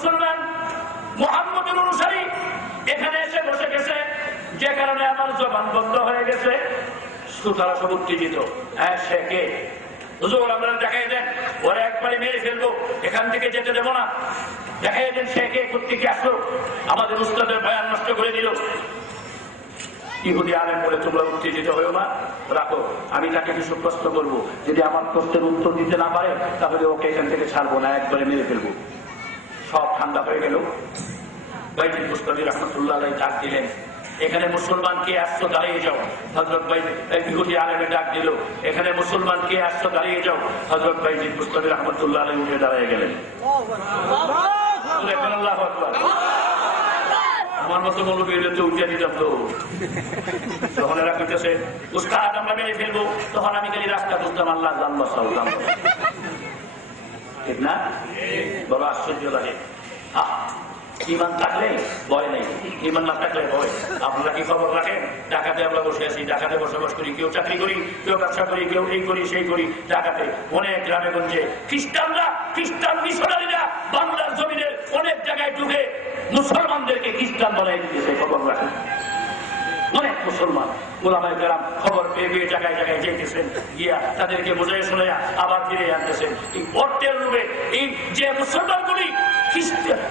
মুসলমান মুহাম্মদের অনুসারী এখানে এসে বসে গেছে, যে কারণে আমার জবান বন্ধ হয়ে গেছে। শ্রোতারা সব উত্তেজিত। হ্যাঁ, সে কে? হুজুর আমরা দেখাই দেন, ওরা একবারে মেরে ফেলবো, এখান থেকে যেতে দেবো না। দেখাই দেন সে কে, কোত্থেকে আসলো, আমাদের উস্তাদের বয়ান নষ্ট করে দিল। ইহুদি আলেম বলে তোমরা উত্তেজিত হয়েও না, রাখো, আমি তাকে কিছু প্রশ্ন করবো, যদি আমার প্রশ্নের উত্তর দিতে না পারে তাহলে ওকে এখান থেকে ছাড়বো না, একবারে মেরে ফেলবো। সব ঠান্ডা হয়ে গেল। বাইতুল মুস্তাফি রহমতুল্লাহ আলাইহি ডাক দিলেন, এখানে মুসলমান কে আসছো, দাঁড়িয়ে যাও। হযরত ইহুদি আলেমে ডাক দিল, এখানে মুসলমান কে আসছো, দাঁড়িয়ে যাও। হযরত বাইতুল মুস্তাফি রহমতুল্লাহ আলাইহি উঠে দাঁড়িয়ে গেলেন। আল্লাহু আকবার। আমার মতো মৌলবী হলে তো উঠিয়ে দিতাম। তো যখন এরা কইতেছে উস্তাদ আমরা মেরে ফেলবো, তখন আমি খালি রাস্তা বুঝতাম, আল্লাহ জানলো সালাম। ঠিক না? বড় আশ্চর্য লাগে। ইমান থাকলে ভয় নেই, ইমান না থাকলে ভয়। আপনারা কি খবর রাখেন? ঢাকাতে আমরা বসে আছি, ঢাকাতে বসবাস করি, কেউ চাকরি করি, কেউ ব্যবসা করি, কেউ এই করি সেই করি। ঢাকাতে অনেক গ্রামে গঞ্জে খ্রিস্টান মিশনারিরা বাংলার জমিনের অনেক জায়গায় ঢুকে মুসলমানদেরকে খ্রিস্টান বলে দিতেছে। খবর রাখেন, অনেক মুসলমান ওলামায়ে কেরাম খবর পেয়ে জায়গায় জায়গায় যেতেছেন, গিয়া তাদেরকে বোঝাই শোনা আবার ফিরে আনতেছেন। এই অর্থের রূপে এই যে মুসলমানগুলি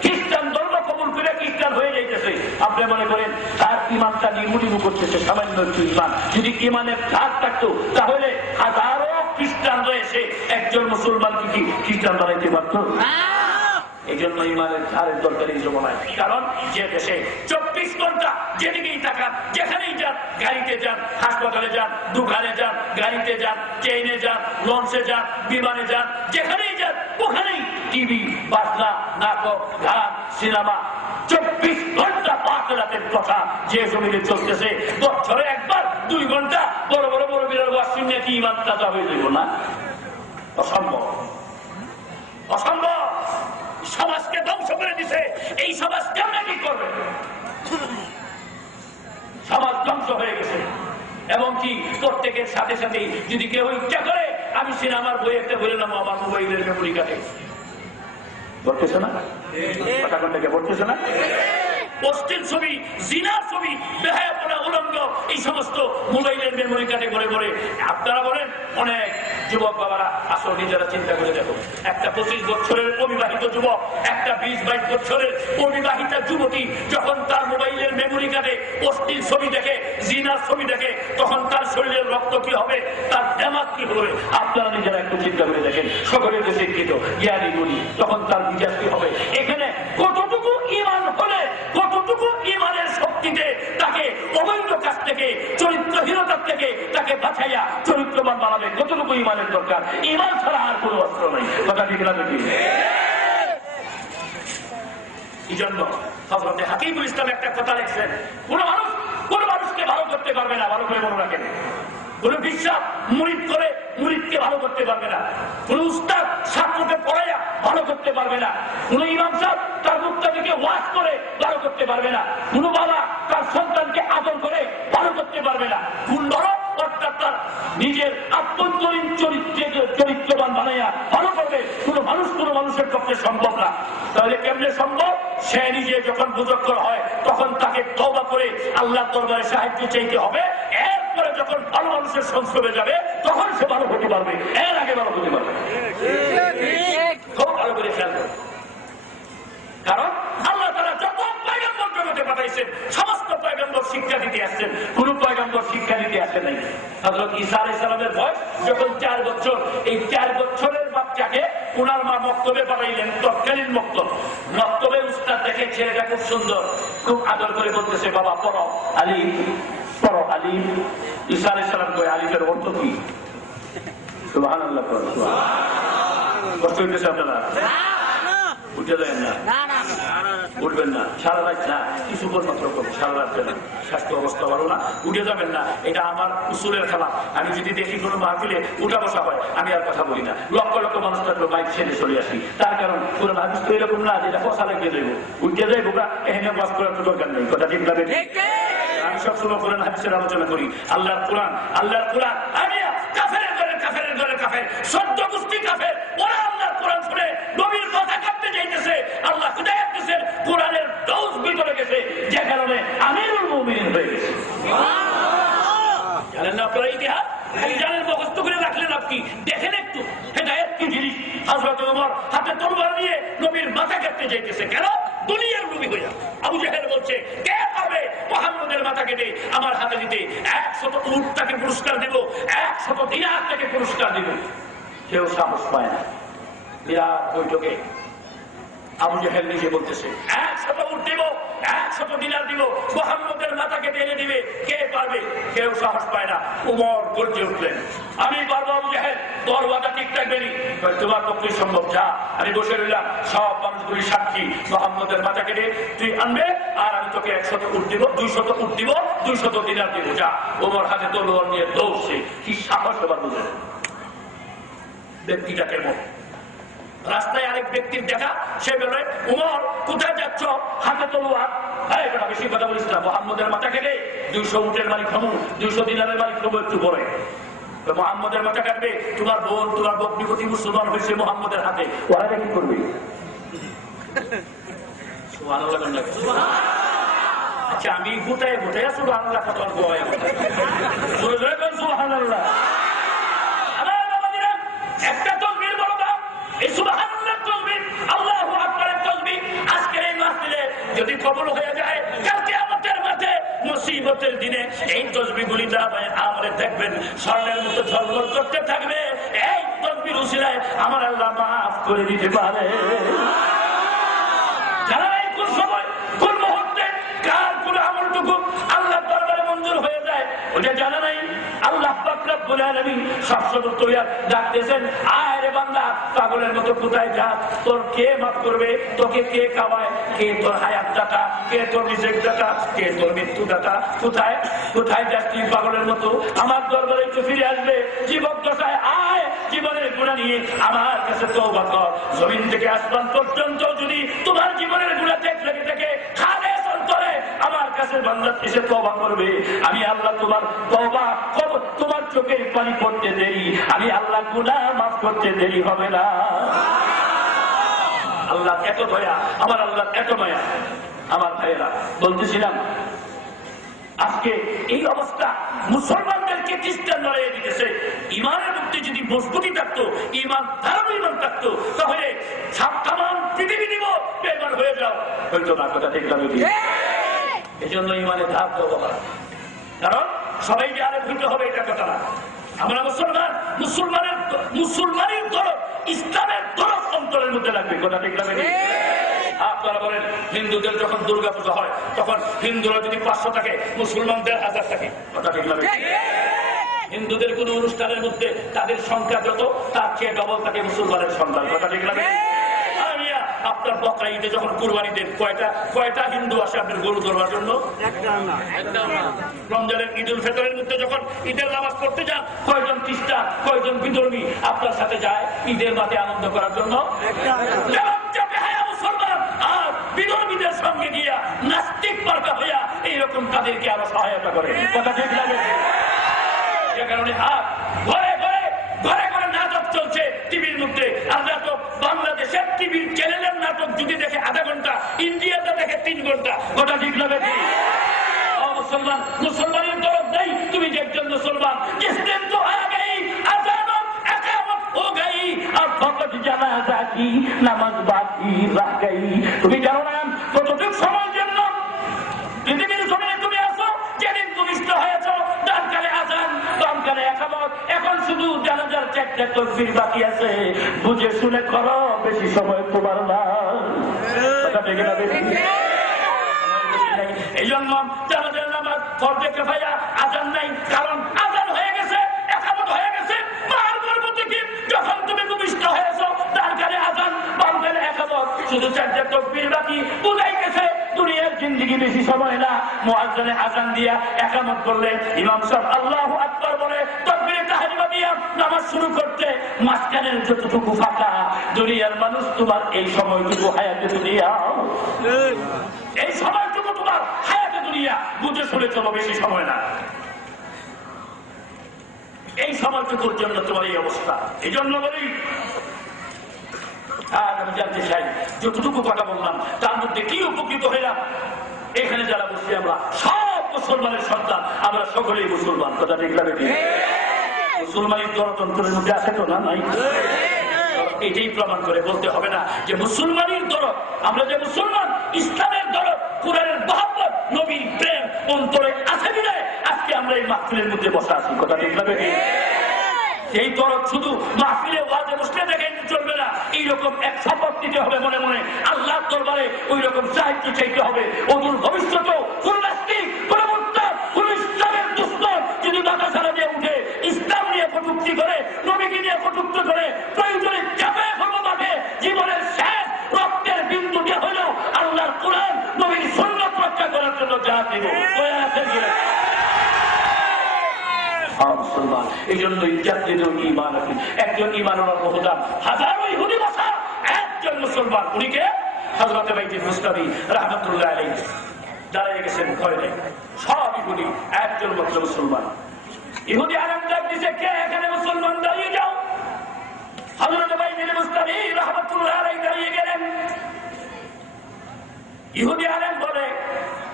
খ্রিস্টান ধর্ম কবুল করে খ্রিস্টান হয়ে যাইতেছে, আপনি মনে করেন তার ইমানটা নির্মূল করতেছে সামান্য একটু ইমান। যদি ইমানের ঘাত থাকতো তাহলে হাজারো খ্রিস্টান রয়েছে, একজন মুসলমানকে কি খ্রিস্টান বানাইতে পারত? এই জন্য ইমানের ধারের দরকার এই জমানায়। কারণ যে দেশে 24 ঘন্টা যেদিকেই তাকান, যেখানেই যান, গাড়িতে যান, হাসপাতালে যান, দোকানে যান, গাড়িতে যান, ট্রেনে যান, লঞ্চে যান, বিমানে যান, যেখানেই যান ওখানেই টিভি, বাজনা, নাটক, গান, সিনেমা 24 ঘন্টা পাঁচ রাতের কথা যে জমিনে চলতেছে। বছরে একবার 2 ঘন্টা বড় বড় বড় বিরাট ওয়াজ শুনে কি ইমান তাজা হয়ে যাইব না? অসম্ভব, অসম্ভব। সমাজকে ধ্বংস করে দিছে। এই সমাজ কেমন কি করবে? সমাজ ধ্বংস হয়ে গেছে। এবং কি প্রত্যেকের সাথে সাথে যদি কেউ ইচ্ছা করে, আমি সিনেমার বই একটা বললাম, আমার মোবাইলের মেমোরি কার্ডে বলতেছে না, কথা কোনটাকে বলতেছে না, অশ্লীল ছবি, জিনার ছবি, বেহায়াপনা, উলঙ্গ, এই সমস্ত মোবাইলের মেমোরি কার্ডে ভরে ভরে। আপনারা বলেন, অনেক যুবক বাবারা আসল নিজেরা চিন্তা করে দেখো, একটা 25 বছরের অবিবাহিত যুবক, একটা 20-22 বছরের অবিবাহিতা যুবতী যখন তার মোবাইলের মেমোরি কার্ডে অশ্লীল ছবি দেখে, জিনার ছবি দেখে, তখন তার শরীরের রক্ত কি হবে, তার দেমাগ কি হবে? আপনারা নিজেরা একটু চিন্তা করে দেখেন। সকলের দেশে শিক্ষিত জ্ঞানী গুণী, তখন তার বিচার কি হবে? এখানে কতটুকু ইমান হলে, কতটুকু ইমানের শক্তিতে তাকে অবৈধ কাজ থেকে, চরিত্রহীনতার থেকে তাকে বাঁচাইয়া চরিত্রবান বানাবে, কতটুকু ইমানের দরকার? ইমান ছাড়া আর কোনো অস্ত্র নেই। কথা ঠিক না? এই জন্য হযরত হাকিমুল ইসলাম একটা কথা লিখছেন, কোন মানুষকে ভালো করতে পারবে না। ভালো করে মনে রাখেন, কোন বিশ্বাস মুরিদ করে মুরিদকে ভালো করতে পারবে না। কোন উস্তাদ ছাত্রকে পড়াইয়া ভালো করতে পারবে না। কোন ইমাম সাহেব তার মুক্তাদিকে ওয়াজ করে ভালো করতে পারবে না। কোন বাবা তার সন্তানকে আদর করে ভালো করতে পারবে না। কোন বড় অর্থাৎ তার নিজের আত্মন্তরীণ চরিত্রবান বানাইয়া ভালো করবে কোন মানুষের পক্ষে সম্ভব না। তাহলে কেমনে সম্ভব? সে নিজে যখন বুজুর্গ হয় তখন তাকে তওবা করে আল্লাহর দরবারে সাহায্য চাইতে হবে। এরপরে যখন ভালো মানুষের সংস্রবে যাবে তখন সে ভালো হতে পারবে, এর আগে ভালো হতে পারবে। খুব ভালো করে খেয়াল করবে। কারণ আল্লাহ তাআলা যত পয়গম্বর জগতে পাঠাইছেন, সমস্ত পয়গম্বর শিক্ষা দিতে আসছেন, কোন পয়গম্বর শিক্ষা দিতে আসে নাই। হযরত ঈসা আলাইহিস সালামের বয়স যখন 4 বছর, এই 4 বছরের বাচ্চাকে ওনার মা মক্তবে পাঠাইলেন, তৎকালীন মক্তবে উস্তাদ দেখে ছেলেটা খুব সুন্দর, খুব আদর করে বলতেছে, বাবা পড়ো আলিফ, পড়ো আলিফ। ঈসা আলাইহিস সালাম কয়, আলিফের অর্থ কি? সুবহানাল্লাহ। কষ্ট হইতেছে আপনারা? উঠে যায় না, উঠবেন না, সারা রাত না, কিছুক্ষণ মাত্র করবো, সারা রাত না, স্বাস্থ্য অবস্থা ভালো না, উঠে যাবেন না। এটা আমার উসুলের খেলা। আমি যদি দেখি কোনো মাহফিলে উঠা বসা হয়, আমি আর কথা বলি না। লক্ষ লক্ষ মানুষ থাকলো, বাইক ছেড়ে চলে আসি। তার কারণ পুরো হাদিস তো এরকম না যেটা ফসা লাগিয়ে দেবো, উঠে যাই বোকা, এখানে বাস করার তো দরকার নেই। কথা ঠিক লাগবে? আমি সবসময় কোরআন হাদিসের আলোচনা করি। আল্লাহর কোরআন, আমি কাফেরের ঘরে কাফের, 14 গোষ্ঠী কাফের, ওরা আল্লাহর কোরআন শুনে নবীর কথা কাটতে যাইতেছে। আল্লাহ হুদায়াত কি দেখেন একটু, হেদায়েত কি জিনিস। হযরত ওমর হাতে তরবারি নিয়ে নবীর মাথা কাটতে যাইতেছে, কেন? দুনিয়ার নবী হইয়া। আবু জাহেল বলছে, কে পারবে মুহাম্মদের মাথা কেটে আমার হাতে দিতে? 100 উট তাকে পুরস্কার দেব, 100 দিনার তাকে পুরস্কার দেব। কেউ সাহস পায় না। বিরাট বৈঠকে আবু জাহেল নিজে বলতেছে, 100 উট দিব, 100 দিনার দিব, মুহাম্মদের মাথা কেটে এনে দিবে, কে পারবে? কেউ সাহস পায় না। উমর গর্জে উঠলেন, আমি পারবো আবু জাহেল, তোর ওয়াদা ঠিক থাকবে নি। তোমার পক্ষে সম্ভব, যা। আমি বসে রইলাম, সব মানুষগুলি সাক্ষী, মুহাম্মদের মাথা কেটে তুই আনবে, আর আমি তোকে 100 উট দিব, 200 উট দিব, 200 দিনার দিব, যা। উমর হাতে তলোয়ার নিয়ে দৌড়ছে। কি সাহস এবার বুঝলেন ব্যক্তিটা কেমন। রাস্তায় আরেক ব্যক্তির দেখা, সে বলে, উমর কোথায় যাচ্ছ? হাতে তলোয়ার। বেশি কথা বলিস না, মুহাম্মদের মাথা কেটে 200 উটের মালিক হবো, 200 দিনারের মালিক হবো, একটু পরে মুহাম্মদের মাথা কাটবে। তোমার বোন, তোমার বকনিপতি মুসলমান হয়েছে মুহাম্মদের হাতে, ওরা কি করবে? আচ্ছা, আমি গোটায় গোটায় সুবহানাল্লাহ কথা বলবো, সুবহানাল্লাহ। একটা তকবীর বলো না, এই সুবহানাল্লাহ তকবীর, আল্লাহু আকবারের তকবীর আজকের এই মাহফিলে যদি কবুল হয়ে যায়, কাল কিয়ামতের মাঠে মুসিবতের দিনে এই তসবিহগুলি আমাদের দেখবেন স্বর্ণের মতো ঝলমল করতে থাকবে। এই তসবির উসিলায় আমার আল্লাহ মাফ করে দিতে পারে। যারা এই কোন সময় কোন মুহূর্তে কার কোন আমলটুকু আল্লাহ দরবারে মঞ্জুর হয়ে যায় ওটা জানা নাই। আল্লাহ পাক রব্বুল আলামিন সবসময় তৈয়ার ডাকতেছেন, আয় রে বান্দা, পাগলের মতো কোথায় যা? তোর কে মাফ করবে? তোকে কে খাওয়ায়? কে তোর হায়াত দাতা? কে তোর রিজিক দাতা? কে তোর মৃত্যু দাতা? কোথায় কোথায় যাস তুই পাগলের মতো? আমার দরবারে একটু ফিরে আসবে। জীবন দশায় আয়, জীবনের গুনাহ নিয়ে আমার কাছে তওবা কর। জমিন থেকে আসমান পর্যন্ত যদি তোমার জীবনের গুনাহ লেগে থাকে, খালেস অন্তরে আমার কাছে বান্দা এসে তওবা করবে, আমি আল্লাহ তোমার তওবা কবুল, তোমার চোখের পানি পড়তে দেরি, আমি আল্লাহ গুনাহ মাফ করতে দেরি হবে না। আল্লাহ এত দয়া, আমার আল্লাহ এত মায়া। আমার ভাইয়েরা, বলতেছিলাম আজকে এই অবস্থা মুসলমানদেরকে খ্রিস্টান লড়াইয়ে দিতেছে। ইমানের মধ্যে যদি মজবুতি থাকতো, ইমান ধারণ ইমান থাকতো, তাহলে সাবধান পৃথিবী দিব বেমান হয়ে যাও, হয়তো না। কথা ঠিক লাগবে। এই জন্য ইমানের ধার দেবো, কারণ সবাই যে আরে ভুলতে হবে এটা কথা না। আমরা মুসলমান, মুসলমানের দরদ, ইসলামের দরদ অন্তরের মধ্যে লাগবে। কথা ঠিক লাগবে। আপনারা বলেন, হিন্দুদের যখন দুর্গা পূজা হয় তখন হিন্দুরা যদি 500 থাকে, মুসলমানদের 1000 থাকে। কথা ঠিক লাগবে। হিন্দুদের কোন অনুষ্ঠানের মধ্যে তাদের সংখ্যা যত, তার চেয়ে ডবল থাকে মুসলমানের সংখ্যা। কথা ঠিক লাগবে। আপনার বকরা ঈদে যখন কুরবানি দেন, কয়টা হিন্দু আসে আপনার গরু ধরবার জন্য? রমজানের ঈদুল ফিতরের মধ্যে যখন ঈদের নামাজ পড়তে যান, কয়জন খ্রিস্টান, কয়জন বিধর্মী আপনার সাথে যায় ঈদের মাঠে আনন্দ করার জন্য? মুসলমান আর বিধর্মীদের সঙ্গে গিয়া নাস্তিক মার্কা হইয়া এইরকম তাদেরকে আরো সহায়তা করে। কথা ঠিক লাগে। সে কারণে ঘরে ঘরে ঘরে ঘরে নাটক চলছে টিভির মধ্যে। আর নাটক বাংলাদেশের টিভির চ্যানেলের নাটক যদি দেখে আধা ঘন্টা, ইন্ডিয়াতে দেখে 3 ঘন্টা। কথা ঠিক লাগে। মুসলমান, মুসলমানের দরদ নেই। তুমি যে একজন মুসলমান, जिस दिन तो आ गई अजान इकामत हो गई और फकत जनाजा की नमाज बाकी रह गई। তুমি জানো না কতটুকু সময়ের জন্য পৃথিবীর জমিনে তুমি আছো? যেদিন ভূমিষ্ঠ হয়েছো, ডান কালে আজান, বাম কালে ইকামত, এখন শুধু জানাজার 4টা তাকবীর বাকি আছে। বুঝে শুনে করো, বেশি সময় তোমার না। কথা ঠিক না? এই জন্য জানাজার নামাজ ফরজে কিফায়া, আজান নাই, কারণ আজান হয়ে গেছে, ইকামত হয়ে গেছে। মার গর্ভ থেকে যখন তুমি ভূমিষ্ঠ হয়েছো, ডান কালে আজান, বাম কালে ইকামত, শুধু 4টা তাকবীর বাকি। বুঝাই গেছে দুনিয়ার জিন্দেগি বেশি সময় না। মুয়াজ্জিনে আজান দিয়া ইকামত করলে, ইমাম সাহেব আল্লাহু আকবার বলে তাকবীরে তাহরিমা দিয়া নামাজ শুরু করতে, মাঝখানের যতটুকু ফাঁকা, দুনিয়ার মানুষ তোমার এই সময়টুকু হায়াতে দুনিয়া, এই সময়টুকু তোমার হায়াতে দুনিয়া, বুঝে শুনে চলো, বেশি সময় না। এই সময়টুকুর জন্য তোমার এই অবস্থা। এই জন্য বলি, আমি জানতে চাই যতটুকু কথা বললাম তার মধ্যে কি উপকৃত হইলাম? এখানে যারা বসছি আমরা সব মুসলমানের সন্তান, আমরা সকলেই মুসলমান। কথা ঠিক লাগে। মুসলমানের দরতন্ত্রের মধ্যে আছে তো না নাই? এটাই প্রমাণ করে বলতে হবে না যে মুসলমানের দরদ, আমরা যে মুসলমান ইসলামের দরদ, কোরআনের মহব্বত, নবীর প্রেম অন্তরে আছে বিদায় আজকে আমরা এই মাহফিলের মধ্যে বসে আছি। কথা ঠিক না? এই দরদ শুধু মাহফিলে ওয়াজে বসলে দেখেন চলবে না, এইরকম এক শপথ নিতে হবে মনে মনে, আল্লাহর দরবারে ওই রকম সাহায্য চাইতে হবে। অদূর ভবিষ্যতেও কোন নাস্তিক, কোন মুরতাদ, কোন ইসলামের দুশ্মন যদি মাথা ছাড়া দিয়ে উঠে ইসলাম নিয়ে কটূক্তি করে, নবীকে নিয়ে কটূক্তি করে, প্রয়োজনে চাপে ফেলবো মাঠে, জীবনের শেষ রক্তের বিন্দু দিয়ে হলেও আল্লাহর কোরআন নবীর সুন্নাত রক্ষা করার জন্য জান দিব। মুসলমান এই জন্যই জাতীয় ঈমান আছে। একজন ঈমানের বহুদান, হাজারো ইহুদি বসা, একজন মুসলমান, উনিকে হযরত বাইতুল মুস্তাফি রাহমাতুল্লাহ আলাইহি দাঁড়িয়ে গেছেন ভয় নেই, সব ইহুদি, একজন মাত্র মুসলমান। ইহুদি আলেম ডাক দিছে, কে এখানে মুসলমান? দাঁড়িয়ে যাও। হযরত বাইতুল মুস্তাফি রাহমাতুল্লাহ আলাইহি দাঁড়িয়ে গেলেন। ইহুদি আলেম বলে,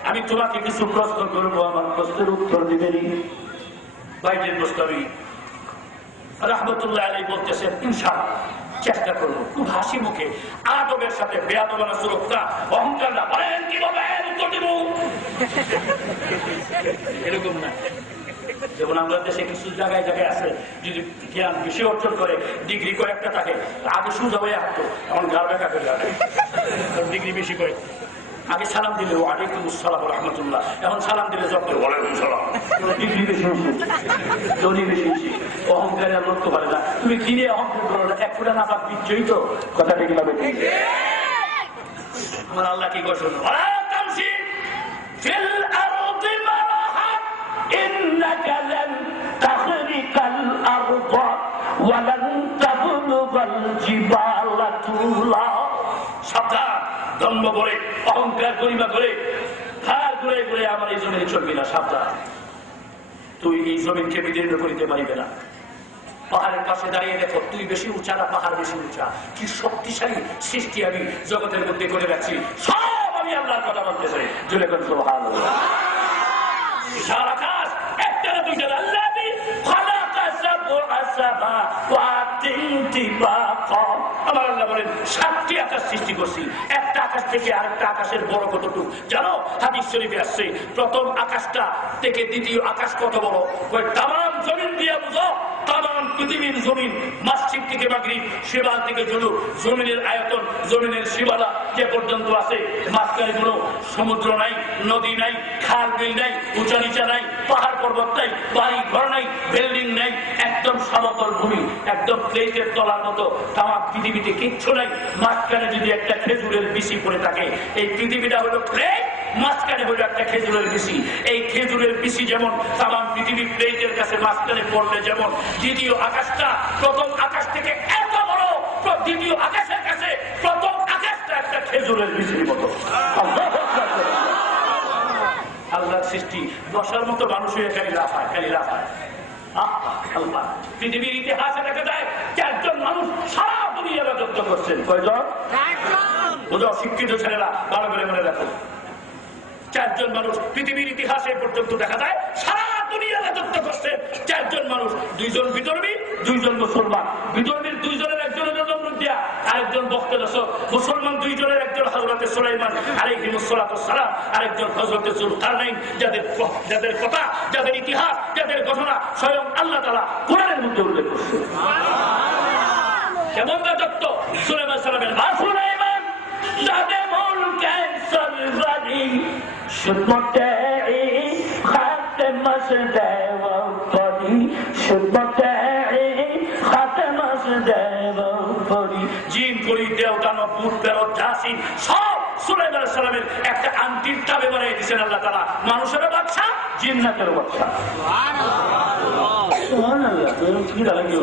আমি তোমাকে কিছু প্রশ্ন করবো, আমার প্রশ্নের উত্তর দিবেনি? বাইতুল মুস্তাফি রাহমাতুল্লাহ আলাইহি বলতেছেন, ইনশাআল্লাহ চেষ্টা করবো। খুব হাসি মুখে, আদবের সাথে, বেয়াদবানা সুরক্ষা, অহংকার না, বলেন কি বলবেন, উত্তর দিব। এরকম না, যেমন আমরা দেশে কিছু জায়গায় জায়গায় আছে, যদি জ্ঞান বেশি অর্জন করে, ডিগ্রি কয়েকটা থাকে, আগে সুযোগ হয়ে আসতো, এখন ঘর বেকা করে যাবে, ডিগ্রি বেশি করে। আগে সালাম দিলে ওয়ালাইকুম আসসালাম ওয়া রাহমাতুল্লাহ, এখন সালাম দিলে জব করে ওয়ালাইকুম সালাম। ডিগ্রি বেশি হয়েছে, জনি বেশি হয়েছে, অহংকারে আর লড়তে পারে না। তুমি কিনে অহংকার করো না, এক ফুটা না পাক দিচ্ছই তো। কথা ঠিক না? আমার আল্লাহ কি করে শুনুন, ইন্নাকা লান তাখরিকাল আরদা ওয়া লান তাবলুগাল জিবালা তুলা। সাবধান, দম্ভ করে, অহংকার করিবা করে, হার ঘুরে ঘুরে আমার এই জমিনে চলবি না। সাবধান, তুই এই জমিনকে বিদীর্ণ করিতে পারিবে না। পাহাড়ের পাশে দাঁড়িয়ে দেখো, তুই বেশি উঁচা না পাহাড় বেশি উঁচা? কি শক্তিশালী সৃষ্টি আমি জগতের মধ্যে করে রাখছি, সব আমি আল্লাহর কথা বলতে চাই। জুড়ে করে সুবহানাল্লাহ। বিশাল আকাশ, একটা না দুইটা, আল্লাহ আমার আল্লাহ বলেন 7টি আকাশ সৃষ্টি করছি। একটা আকাশ থেকে আরেকটা আকাশের বড় কতটুকু জানো? হাদিস শরীফে আসছে, প্রথম আকাশটা থেকে দ্বিতীয় আকাশ কত বড়? তামাম জমিন দিয়ে বুঝো, তামাম পৃথিবীর জমিন, মাসজিদ থেকে মাগরিব, শিবাল থেকে জুলু, জমিনের আয়তন, জমিনের শিবালা যে পর্যন্ত আছে, মাঝখানে কোনো সমুদ্র নাই, নদী নাই, খাল বিল নাই, উঁচা নিচা নাই, পাহাড় পর্বত নাই, বাড়ি ঘর নাই, বিল্ডিং নাই, একদম সমতল ভূমি, একদম প্লেটের তলার মতো। তামাম পৃথিবীতে কিচ্ছু নাই। মাঝখানে যদি একটা খেজুরের বিচি পড়ে থাকে, এই পৃথিবীটা হলো প্লেট, মাঝখানে হলো একটা খেজুরের বিচি। এই খেজুরের বিচি যেমন তামাম পৃথিবীর প্লেটের কাছে মাঝখানে পড়লে যেমন, দ্বিতীয় আকাশটা প্রথম আকাশ থেকে এত বড়, দ্বিতীয় আকাশের কাছে প্রথম আকাশটা একটা খেজুরের বিচির মতো। আল্লাহর সৃষ্টি, বসার মতো মানুষ হয়ে খালি লাফায়, খালি লাফায়। পৃথিবীর ইতিহাসে দেখা যায় 4 জন মানুষ সারা দুনিয়া রাজত্ব করছেন। কয়জন? 4 জন। বুঝো শিক্ষিত ছেলেরা, ভালো করে মনে রাখো, 4 জন মানুষ পৃথিবীর ইতিহাসে পর্যন্ত দেখা যায় সারা দুনিয়া রাজত্ব করছেন। 4 জন মানুষ, 2 জন বিধর্মী, 2 জন মুসলমান। বিধর্মীর 2 জনের একজন হল নমরুদ্দিয়া, আরেকজন বখতেনসর। মুসলমান 2 জনের একজন হযরতে সুলাইমান আলাইহিস সালাতু সালাম, আরেকজন হযরতে যুলকারনাইন, যাদের কথা, যাদের ইতিহাস, যাদের ঘটনা স্বয়ং আল্লাহ তাআলা কোরআনের মধ্যে উল্লেখ করেছেন। কেমন রাজত্ব? সুলাইমান সালামের মা সুলাইমান যাদের মন ক্যান্সার জানি শুনতে খাতে মসদে ওপরি, শুনতে খাতে মসদে ওপরি, জিন করি দেওতানো ভূত ফেরত জাসি সব সুলাইমান আলাইহিস সালামের একটা আংটির টাবে বানিয়ে দিয়েছেন আল্লাহ তাআলা। মানুষের বাদশা, জিন্নাতের বাদশা। সুবহানাল্লাহ, সুবহানাল্লাহ, কি লাগে?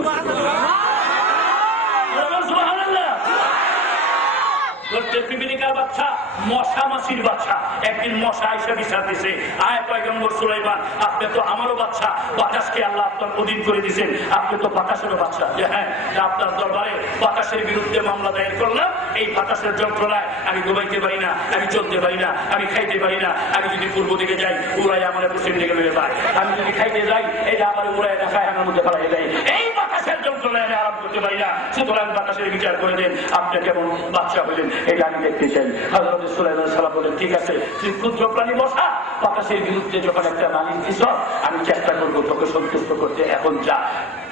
পিপিলিকার বাচ্চা, মশা মাছির বাচ্চা। একদিন মশা এসে বিচার দিছে, আয় পয়গম্বর সুলাইমান, আপনি তো আমারও বাচ্চা, বাতাসকে আল্লাহ আপনার অধীন করে দিয়েছেন, আপনি তো বাতাসেরও বাচ্চা। যে হ্যাঁ, আপনার দরবারে বাতাসের বিরুদ্ধে মামলা দায়ের করলাম। এই বাতাসের যন্ত্রণায় আমি ঘুমাইতে পারি না, আমি চলতে পারি না, আমি খাইতে পারি না। আমি যদি পূর্ব দিকে যাই উড়াই আমার পশ্চিম দিকে বেড়ে যায়, আমি যদি খাইতে যাই এই যে আমার উড়াই না খায় আমার মধ্যে ফেলাই যায়। এই বাতাসের যন্ত্রণায় আমি আরাম করতে পারি না, সুতরাং বাতাসের বিচার করে দেন, আপনি কেমন বাচ্চা হলেন এটা আমি দেখতে চাই। হযরত সুলাইমান সালাম বলেন, ঠিক আছে, তুই ক্ষুদ্র প্রাণী মশা, বাতাসের বিরুদ্ধে যখন একটা নালিশ দিস আমি চেষ্টা করবো তোকে সন্তুষ্ট করতে, এখন যা।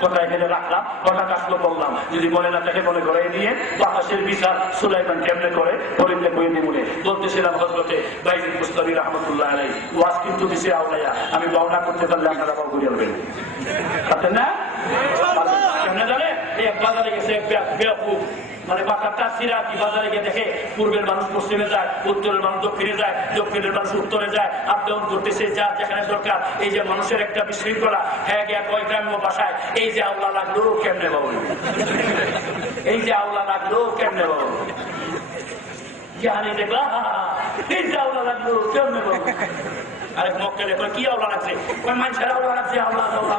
কথা এখানে রাখলাম, হঠাৎ আসলো বললাম, যদি মনে না থাকে মনে করে নিয়ে বাতাসের বিচার সুলাইমান কেমনে করে বলিতে বইয়ে দিমুনে বলতেছিলাম। হযরতে বাইজিদ বুস্তামি রাহমাতুল্লাহ আলাইহি ওয়াজ কিন্তু দিছে আওলায়া, আমি বর্ণনা করতে পারলে আপনারা বাবু বলবেন পারতেন না? কেমনে জানে? এক বাজারে গেছে বেয়াকুব, মানে বাঁকাটা সিরাকি বাজারে গিয়ে দেখে পূর্বের মানুষ পশ্চিমে যায়, উত্তরের মানুষ দক্ষিণে যায়, দক্ষিণের মানুষ উত্তরে যায়, আপ ডাউন করতেছে যা যেখানে দরকার। এই যে মানুষের একটা বিশৃঙ্খলা, হ্যাঁ গিয়া কয় গ্রাম্য ভাষায় এই যে আওলা লাগলো কেমনে বাবু, এই যে আওলা লাগলো কেমনে বাবু, জানি দেখলাম এই যে আওলা লাগলো কেমনে বাবু। আরেক মক্কেলে কি আওলা লাগছে, মানুষের আওলা লাগছে, আওলা আওলা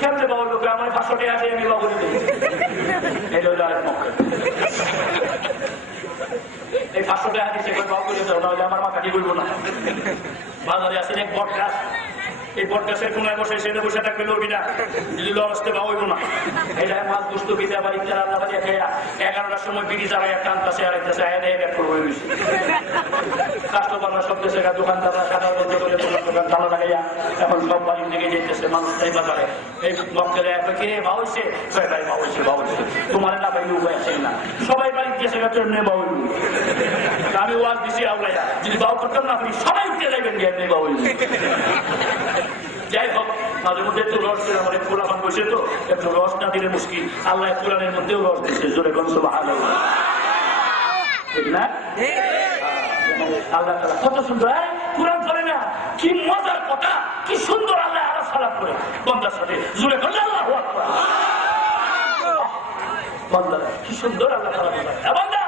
কেমনে বাবু লোক আমার 500 টাকা আছে আমি বাবু দিই। এই হলো আরেক মক্কেল, এই 500 টাকা দিচ্ছে বাবু করে দাও, নাহলে আমার মাথা কি বলবো না। বাজারে আসেন এক বট গাছ, এই বট গাছের কোনায় বসে সেটা বসে থাকবে লড়বি না, যদি লড়াতে বা হইব না। এটা মাছ গুস্ত বিদা বাড়ি রান্না বাড়ি 11টার সময় বিড়ি চালায় টানতাছে আর একটা চায় দেয় ব্যাগ করবো কাস্টমাররা সব দেশে দোকানদাররা সাদা বন্ধ করে দোকান তালা লাগাইয়া এখন সব বাড়ির দিকে যেতেছে মানুষ তাই বাজারে। এই মক্কেলে কে বা হয়েছে ভাই বা হয়েছে বা হয়েছে তোমার না ভাই উপায় আছে না, সবাই বাড়ির দেশে গেছে এমনি বা হইল। আমি ওয়াজ দিছি আওলাইয়া, যদি বাউ করতাম না আপনি সবাই উঠতে যাইবেন গিয়ে এমনি বা হইল। যাই হোক, মাঝে মধ্যে একটু রস দিলে আমার কোরআন বসে তো একটু রস না দিলে মুশকিল। আল্লাহ কোরআনের মধ্যেও রস দিচ্ছে, জোরে কোন সুবহানাল্লাহ, ঠিক না? আল্লাহ তাআলা কত সুন্দর কোরআন করে না, কি মজার কথা, কি সুন্দর আল্লাহ আলাপ সালাপ করে বান্দার সাথে, জোরে বললে আল্লাহু আকবার। বান্দা কি সুন্দর আল্লাহ তাআলা করে, বান্দা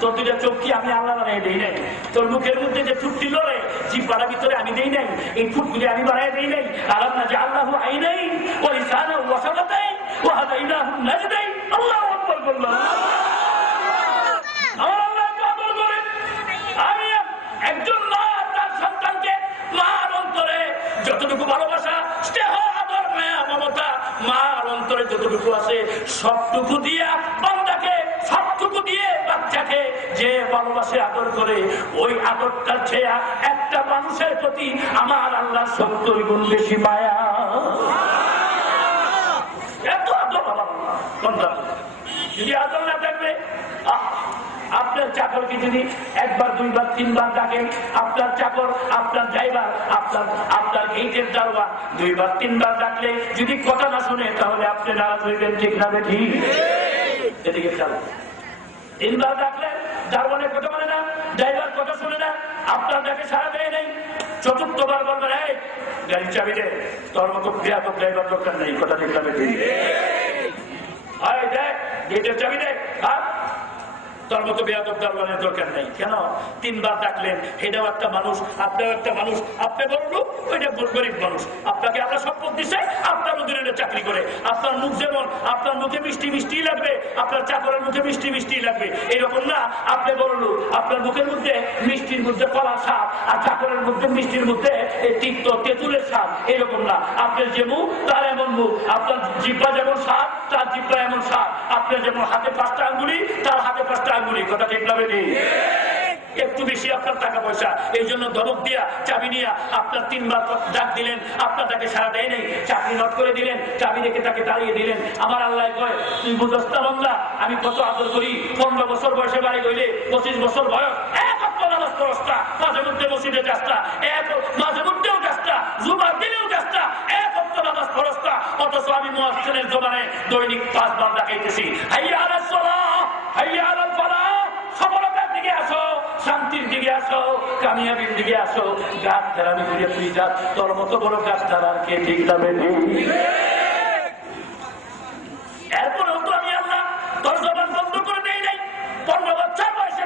তোর দুইটা চোখ কি আমি আল্লাহ বানাই দেই নাই? তোর মুখের মধ্যে যে ঠুটটি লড়ে জিহ্বার ভিতরে আমি দেই নাই? এই ঠুটগুলি আমি বানাই দেই নাই? আলাম না জাআলনাহু আইনাইন ওয়া লিসানান ওয়া শাফাতাইন ওয়া হাদাইনাহু নাজদাইন। আল্লাহু আকবার বললাম। আমার আল্লাহ কবুল করেন। আমি একজন মা তার সন্তানকে মার অন্তরে যতটুকু ভালোবাসা, স্নেহ, আদর, মায়া, মমতা মার অন্তরে যতটুকু আছে সবটুকু দিয়া বান্দাকে, সবটুকু দিয়ে বাচ্চাকে যে ভালোবাসে আদর করে, ওই আদরটার চেয়ে একটা মানুষের প্রতি আমার আল্লাহ 70 গুণ বেশি মায়া। এত আদর বান্দা, যদি আদর না থাকবে, আপনার চাকরকে যদি একবার, দুইবার, তিনবার ডাকেন, আপনার চাকর, আপনার ড্রাইভার, আপনার গেটের দারোয়ান 2বার 3বার ডাকলে যদি কথা না শুনে তাহলে আপনি নারাজ হইবেন, ঠিক না? ঠিক। এদিকে চালু 3বার ডাকলেন, দারোয়ানের কথা মানে না, ড্রাইভার কথা শুনে না, আপনার ডাকে সারা দেয় নাই, 4বার বলবেন এই গাড়ির চাবি দে, তোর মতো বেয়াদব ড্রাইভার দরকার নেই, কথা ঠিক না? ঠিক। হয় দেখ গেটের চাবি দেখ, তোর মতো বেয়াদব দারোয়ানের দরকার নেই। কেন? 3বার ডাকলেন, এটাও একটা মানুষ, আপনিও একটা মানুষ, আপনি বড় লোক, ওইটা গরিব মানুষ, আপনাকে আল্লাহ সম্পদ দিচ্ছে, আপনার অধীনে চাকরি করে, আপনার মুখ যেমন, আপনার মুখে মিষ্টি মিষ্টি লাগবে, আপনার চাকরের মুখে মিষ্টি মিষ্টি লাগবে, এরকম না? আপনি বড় লোক, আপনার মুখের মধ্যে মিষ্টির মধ্যে কলার স্বাদ, আর চাকরের মধ্যে মিষ্টির মধ্যে তিক্ত তেঁতুলের স্বাদ, এরকম না। আপনার যে মুখ তার এমন মুখ, আপনার জিহ্বা যেমন স্বাদ তার জিহ্বা এমন স্বাদ, আপনার যেমন হাতে 5টা আঙ্গুলি তার হাতে 5টা আঙ্গুলি, কথা ঠিক না? একটু বেশি আপনার টাকা পয়সা, এই জন্য ধমক দিয়া চাবি নিয়ে আপনার 3বার ডাক দিলেন, আপনার তাকে সারা দেয় নাই, চাকরি নট করে দিলেন, চাবি রেখে তাকে তাড়িয়ে দিলেন। আমার আল্লাহ কয়, তুই বুঝস না বান্দা আমি কত আদর করি, 15 বছর বয়সে বাড়ি গইলে 25 বছর বয়স এক অক্ট নামাজ পড়স্তা, মাঝে মধ্যে মসজিদে যাস্তা, মাঝে মধ্যেও যাস্তা, জুমার দিনেও যাস্তা, এক অক্ট নামাজ পড়স্তা, অথচ আমি মুয়াজ্জিনের জবানে দৈনিক 5বার ডাকাইতেছি, হাইয়া আলাস সালাহ, হাইয়া আলাল ফালাহ, সফলতার দিকে আসো, শান্তির দিকে আসো, কামিয়াবির দিকে আসো। গাছ ধারাবি করে তুই যা, তোর মতো বড় গাছ ধারার কে ঠিক যাবে? এরপরেও তো আমি আল্লাহ তোর জবান বন্ধ করে দেই নাই। 15 বছর বয়সে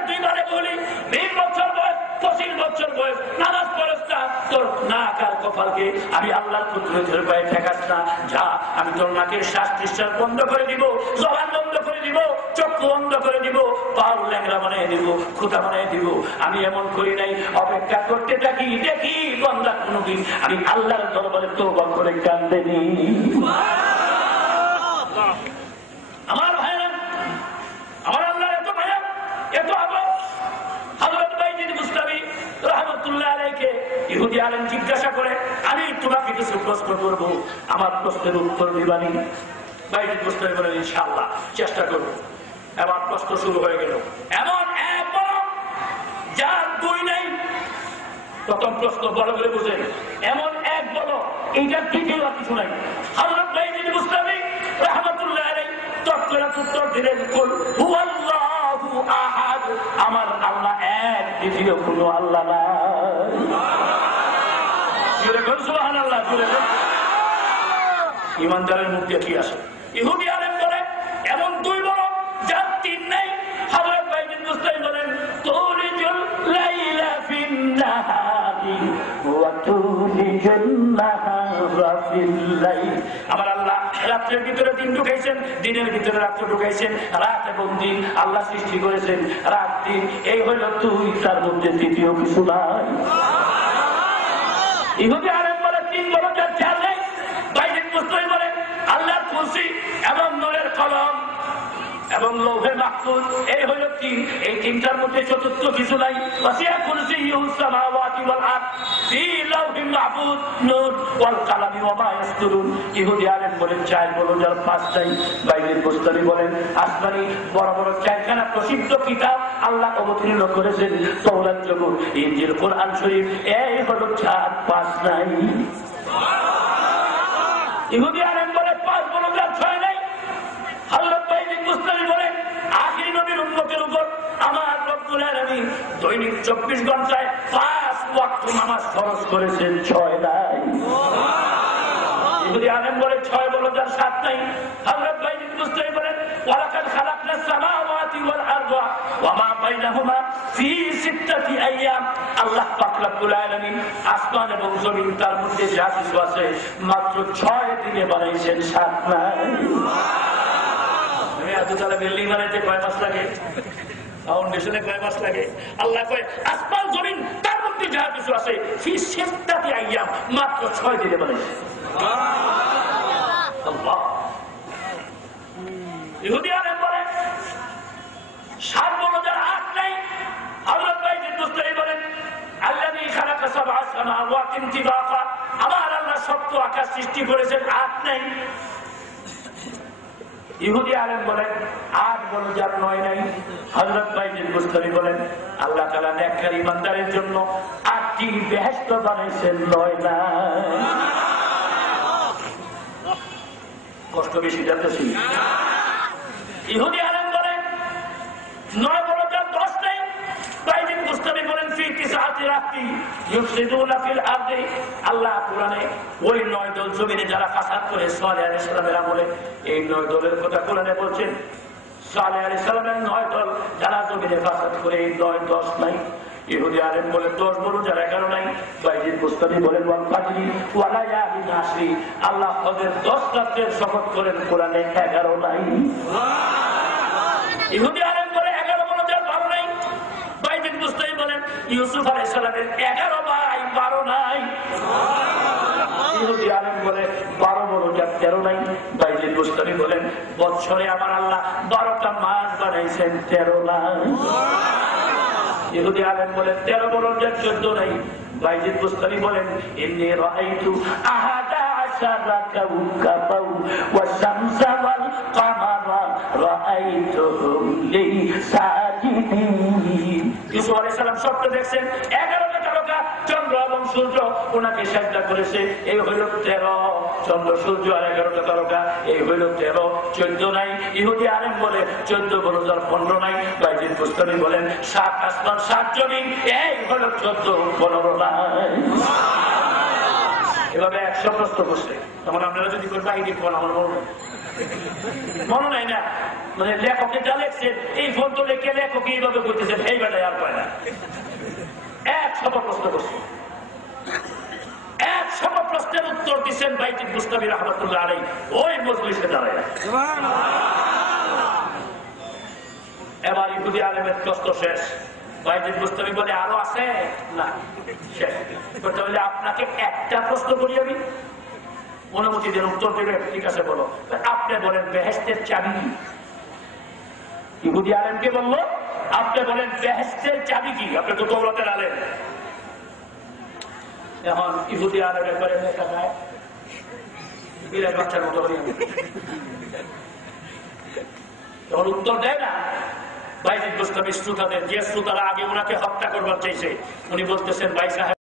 কপালকে আমি আল্লাহর কুদরতের পায়ে ঠেকাস না, যা আমি তোর নাকের শ্বাস নিঃশ্বাস বন্ধ করে দিব, জবান বন্ধ করে দিব, চক্ষু বন্ধ করে দিব, পাও ল্যাংড়া বানিয়ে দিব, খুঁটা বানিয়ে দিব। আমি এমন করি নাই, অপেক্ষা করতে থাকি, দেখি বান্দা কোনদিন আমি আল্লাহর দরবারে তওবা করে কাঁদেনি। আমার ভাইরা, আমার আল্লাহর এত ভাইয়া, এত আদর। হযরত বাইজিদ বুস্তামি রাহমাতুল্লাহ আলাইহি ইহুদি আলেম জিজ্ঞাসা করে, আমি তোমাকে কিছু প্রশ্ন করব, আমার প্রশ্নের উত্তর দিবানি? বাইজিদ বুস্তামি বলেন, ইনশাআল্লাহ চেষ্টা করব। এবার প্রশ্ন শুরু হয়ে গেল। এমন এক বড় যার দুই নাই। প্রথম প্রশ্ন বড় করে বুঝেন, এমন এক বড়, এইটার দ্বিতীয় আর কিছু নাই। হযরত বাইজিদ বুস্তামি রাহমাতুল্লাহ আলাইহি তৎক্ষণাৎ উত্তর দিলেন, কুল হুয়াল্লাহু আহাদ, আমার আল্লাহ এক, দ্বিতীয় কোনো আল্লাহ নাই। জোরে বলুন সুবহানাল্লাহ, জোরে বলুন। ইমানদারের মুখ দিয়ে কি আসে? ইহুদি আলেম বলে এমন দুই বড় যার তিন নাই। হযরত বাইজিদ বুস্তামি বলেন, তুলিজুল লাইলা ফিন নাহারি ওয়া তুলিজুল নাহারা ফিল লাইল। আমার আল্লাহ রাতের ভিতরে দিন ঢুকাইছেন, দিনের ভিতরে রাত্র ঢুকাইছেন, রাত এবং দিন আল্লাহ সৃষ্টি করেছেন, রাত দিন এই হইল তুই, তার মধ্যে তৃতীয় কিছু নাই। ইহুদি আলেম বলে তিন বড় যার চার নাই। বাইজিদ বুস্তামি বলে আল্লাহর কুরসি এবং নূরের কলম এবং লৌহে মাহফুজ, এই হইল তিন। এই তিনটার মধ্যে চতুর্থ কিছু নাই। ওয়াসিয়া কুরসিয়্যুস সামাওয়াতি ওয়াল আরদ ফি লাউহিন মাহফুজ নূর ওয়াল কালামি ওয়া মা ইয়াসতুরুন। ইহুদি আলেম বলেন চার বড় যার পাঁচ নাই। বাইজিদ বুস্তামি বলেন আসমানি বড় বড় চারখানা প্রসিদ্ধ কিতাব আল্লাহ অবতীর্ণ করেছেন, তাওরাত, জবুর, ইনজিল, কোরআন শরীফ, এই হলো চার, পাঁচ নাই। ইহুদি আলেম বলে পাঁচ বড় যার ছয় নাই। হযরত বাইজিদ বুস্তামি বলেন আখির নবীর উম্মতের উপর আমার রব্বুল আলামিন দৈনিক 24 ঘন্টায় 5 ওয়াক্ত নামাজ ফরজ করেছেন, ছয় নাই। ইহুদি আলেম বলে ছয় বড় যার সাত নাই। হযরত বাইজিদ বুস্তামি বলেন ওয়ালাকাদ খালাকনাস সামাওয়াতি ওয়াল আরদা ওয়া মা বাইনাহুমা ফি সিত্তাতি আইয়াম। আল্লাহ পাক রব্বুল আলামিন আসমান এবং জমিন তার মধ্যে যা কিছু আছে মাত্র 6 দিনে বানাইছেন, সাত নাই। এততলা বিল্ডিং বানাইতে কয় মাস লাগে? ফাউন্ডেশনে কয় মাস লাগে? আল্লাহ কয় আসমান জমিন তার মধ্যে যা কিছু আছে ফি সিত্তাতি আইয়াম, মাত্র 6 দিনে বানাইছে। আল্লাহ। ইহুদি আলেম বলে সাত বড় যার আট নাই। হযরত বাইজিদ বুস্তামি বলেন আল্লাযী খালাকা সাবআ সামাওয়াতিন তিবাকা, আমার আল্লাহ সপ্ত আকাশ সৃষ্টি করেছেন, আট নাই। ইহুদি আলেম বলেন আট বড় যার নয় নাই। হযরত বাইজিদ বুস্তামি বলেন আল্লাহ তাআলা নেককার ইমানদারের জন্য 8টি বেহেশত বানাইছেন, নয় নাই। কষ্ট বেশি যাচ্ছে। ইহুদি আলেম বলেন নয় বড় যার 10 নাই। বাইজিদ বুস্তামি বলেন ফি তিসআতি রাতি ইউফসিদুনা ফিল আরদি, আল্লাহ কোরআনে ওই 9 দল জমিনে যারা ফাসাদ করে সালেহ আলাইহিস সালামের আমলে, এই 9 দলের কথা কোরআনে বলছেন। সালেহ আলাইহিস সালামের 9 দল যারা জমিনে ফাসাদ করে, এই 9 10 নাই। ইহুদি আলেম বলে 10 বড় যার 11 নাই। বাইজিদ বুস্তামি বলেন ওয়াল ফাজরি ওয়া লায়ালিন আশরি, আল্লাহ ফজর 10 রাতের শপথ করেন, কোরআনে 11 নাই। ইহুদি আলেম বলে 11 বড় যার 12 নাই। বাইজিদ বুস্তামি বলেন ইউসুফ আলাইহিস সালামের 11 ভাই, 12 নাই। ইহুদি আলেম বলে 12 বড় যার 13 নাই। বাইজিদ বুস্তামি বলেন বছরে আমার আল্লাহ 12টা মাস বানাইছেন, 13 নাই। ইহুদি আলেম বলে 13 বড় যার 14 নাই। বাইজিদ বুস্তামি বলেন ইন্নী রাআইতু আহাদা আশারা কাওকাবা ওয়া শামসা ওয়াল কামারা রাআইতুহুম লি সাজিদিন। ইউসুফ আলাইহিস সালাম স্বপ্ন দেখছেন 11টা তারকা, চন্দ্র এবং সূর্য ওনাকে সিজদা করেছে, এই হইল 13। চন্দ্র, সূর্য আর 11টা তারকা, এই হইল 13। 14 নাই। ইহুদি আলেম বলে 14 বড় যার 15 নাই। বাইজিদ বুস্তামি বলেন 7 আসমান 7 জমিন, এই হইল 14, 15 নাই। এভাবে 100 প্রশ্ন করছে। তখন আপনারা যদি করবেন এই কোন আমার মনে নাই না, মানে লেখকে যা লেখছে এই ফোন তো লেখে লেখক এইভাবে করতেছে, এই বেটায় আর পায় না। 100 প্রশ্ন করছে, 100 প্রশ্নের উত্তর দিচ্ছেন বাইজিদ বুস্তামি রহমতুল্লাহ আলাইহি ওই মজলিসে দাঁড়ায়। এবার ইহুদি আলেমের প্রশ্ন শেষ। বাইজিদ বুস্তামি বলে আরো আছে না শেষ। বলে আপনাকে একটা প্রশ্ন করি আমি, অনুমতি দেন উত্তর দেবেন? ঠিক আছে বলো। আপনি বলেন বেহেশতের চাবি কি? ইহুদি আলেমকে বললো আপনি বলেন বেহেশতের চাবি কি? আপনি তো দৌলতের আলেম। এখন ইহুদি আলেমের পরে লেখা যায় বিলের বাচ্চার মতো করি যখন উত্তর দেয় না। বাইজিদ বুস্তামি শ্রোতাদের যে শ্রোতারা আগে ওনাকে হত্যা করবার চাইছে উনি বলতেছেন ভাই সাহেব